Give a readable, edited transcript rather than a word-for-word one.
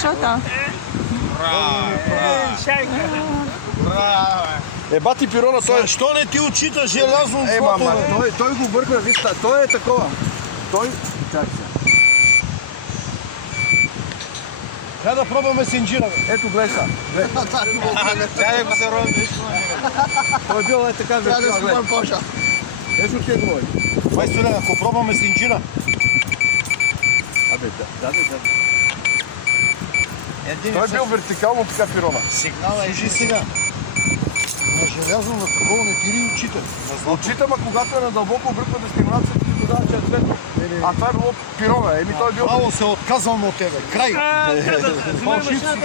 шота. Бати пирона, той... Що не ти отчита желязно? Той го върхва, вижте, той е такова. Той... Чакай се. Трябва да пробваме синджира. Ето, гледай са. Трябва да се роби. Той е бил така вертикал. Трябва да снимам коша. Ето ще говори. Майсторе, ако пробваме синджира. Абе, да. Той е бил вертикално така пирона. Сигнала е сега. На желязно на такова не тири очите. Отчитам, а когато е надълбоко обръква дестиминацията, ти тогава че е цветно. А това е било пирона. Той е бил... Мало се отказвам от тебе. Край! Фалшица.